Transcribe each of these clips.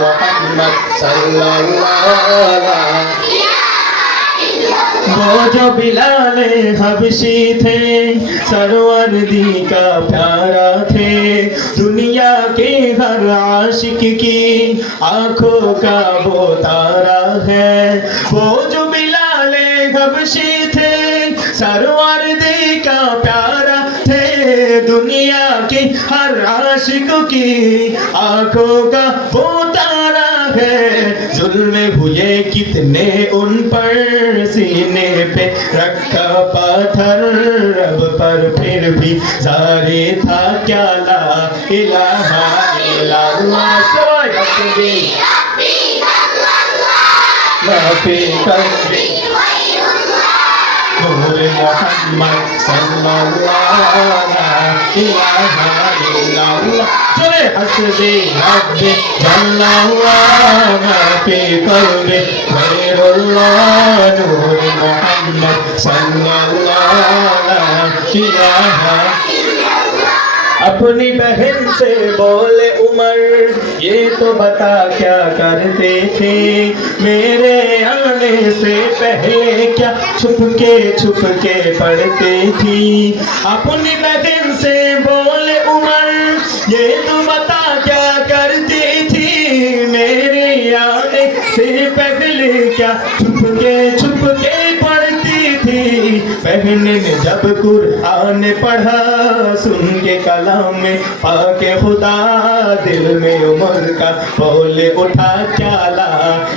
मोहम्मद सल्लल्लाहु वो जो बिलाले हबशी थे सरवरदी का प्यारा थे। दुनिया के हर आशिक की आँखों का वो तारा है। वो जो बिलाले हबशी थे थे दुनिया के हर आशिक की आँखों का वो तारा है। जुल्म हुए कितने उन पर सीने पे रखा पत्थर रब पर फिर भी सारे था क्या? ला इलाहा इल्लल्लाह। सवाय हस्बी माफ़ी कल्बी। नूर मोहम्मद सल्लल्लाहु चले हस्बी गैरुल्लाह नूर मोहम्मद अपनी बहन से बोले उमर, ये तो बता क्या करते थे? मेरे से पहले क्या छुप के छुप के पढ़ते थी? अपनी बहन से बोले उमर, ये तो बता क्या करती थी? मेरे आने से पहले क्या छुप के छुप के पढ़ती थी? बहन ने जब कुरान पढ़ा, सुन के कलाम में पाके खुदा दिल में उमर का बोले उठा, क्या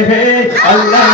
कौन है अल्लाह